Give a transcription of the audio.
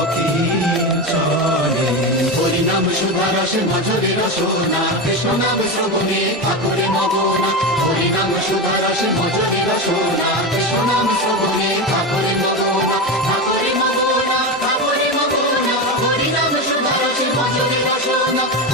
অখিল চলে। হরিনাম সুধারসে মজুরি রসনা, কৃষ্ণ নাম শ্রবণে ঠাকুরে মগনা। হরিনাম সুধারসে মজুরি রসনা, কৃষ্ণ নাম শ্রবণে ঠাকুরে মগনা। ঠাকুরে মগনা, ঠাকুরে মগনা, হরিনাম সুধারসে মজুরি রসনা।